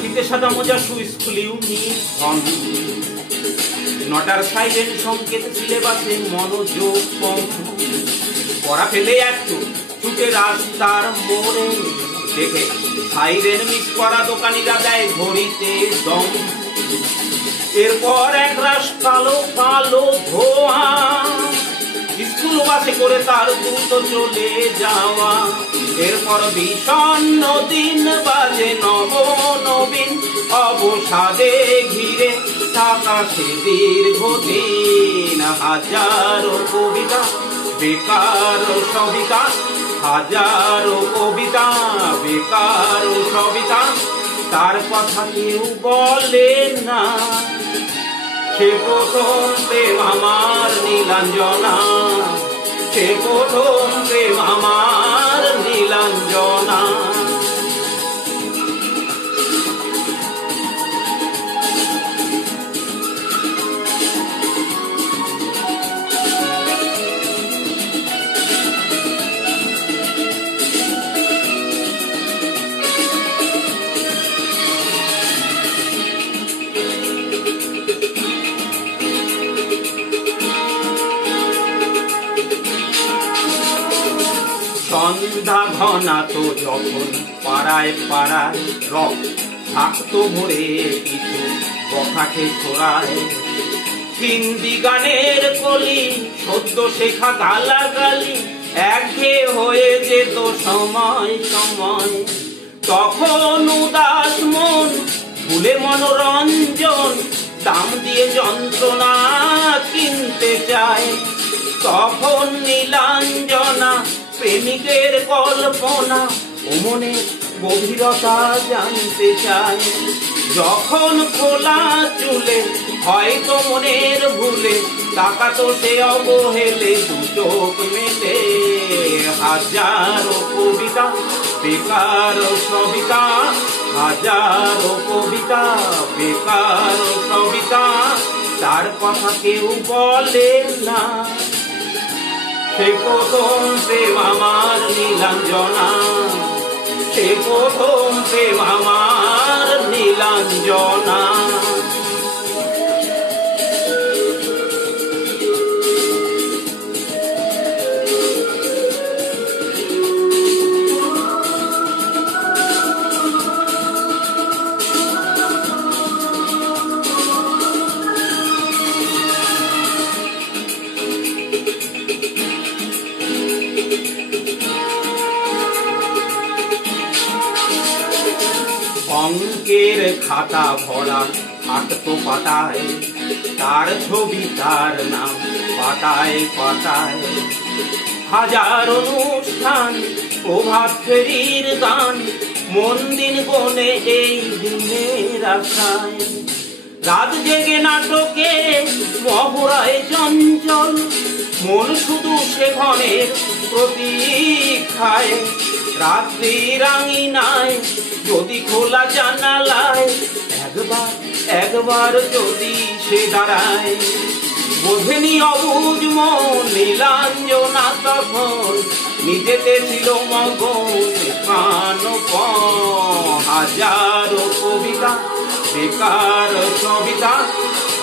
ফিতে সাদা মোজা সুইচ খুলি ইউনিফর্ম, নটার সাইলেন্ট সংকেত সিলেবাসে মনোযোগ কম, পড়া ফেলে একটু ছুটে রাস্তার মোড়ে, দেখে সাইরেন মিস করা দোকানিরা দেয় ঘড়িতে দম। এরপর এক রাশ কালো কালো ধোঁয়া, স্কুল বাসে করে তার দ্রুত চলে যাওয়া। এরপর বিষণ্ণ দিন বাজে নব নবীন, অবসাদে ঘিরে থাকা সে দীর্ঘদিন। হাজারো কবিতা বেকার সবিতা, হাজারো কবিতা বেকার সবিতা, তার কথা কেউ বলে না। সে প্রথম প্রেম আমার নীলাঞ্জনা, সে প্রথম প্রেম আমার নীলাঞ্জনা। সন্ধ্যা ঘনা তো যখন পাড়ায় পাড়ায় রক থাকতো ভরে কিছু বখাটে ছোড়ায়, হিন্দি গানের কলি সদ্য শেখা গালাগালি একঘেয়ে হয়ে যেত সময় সময়। তখন উদাস মন ভুলে মনোরঞ্জন, দাম দিয়ে যন্ত্রণা কিনতে চায়। তখন নীলাঞ্জনা প্রেমিকের কল্পনা ও মনের গভীরতা জানতে চায়। যখন খোলা চুলে হয়তো মনের ভুলে তাকাতো সে অবহেলে দু চোখ মেলে। হাজারো কবিতা বেকার সবিতা, হাজারো কবিতা বেকার সবিতা, তার কথা কেউ বলে না। সে প্রথম প্রেম আমার নীলাঞ্জনা, সে প্রথম প্রেম আমার নীলাঞ্জনা। অঙ্কের খাতা ভরা থাকতো পাতায়, তার ছবি তার নাম পাতায় পাতায়। হাজার অনুষ্ঠান প্রভাত ফেরির গান, মন দিন গনে এই দিনের আশায়। রাত জেগে নাটকে মহড়ায় চঞ্চল, মন শুধু সে ঘনের প্রতীক্ষায়। রাত্রির আঙিনায় যদি খোলা জানালায় একবার একবার যদি সে দাঁড়ায়, বোঝেনি অবুঝ মন নীলাঞ্জনা তখন নিজেতে ছিল মগন প্রাণপণ। হাজারো কবিতা বেকার সবিতা,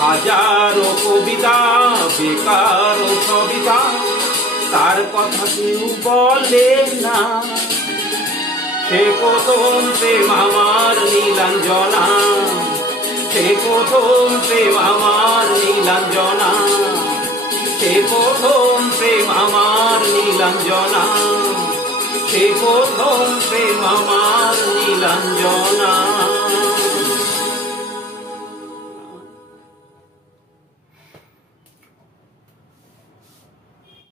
হাজারো কবিতা বেকার সবিতা, তার কথা কেউ বলে না। সে প্রথম প্রেম আমার নীলাঞ্জনা, সে প্রথম প্রেম আমার নীলাঞ্জনা, সে প্রথম প্রেম আমার নীলাঞ্জনা, সে প্রথম প্রেম আমার নীলাঞ্জনা।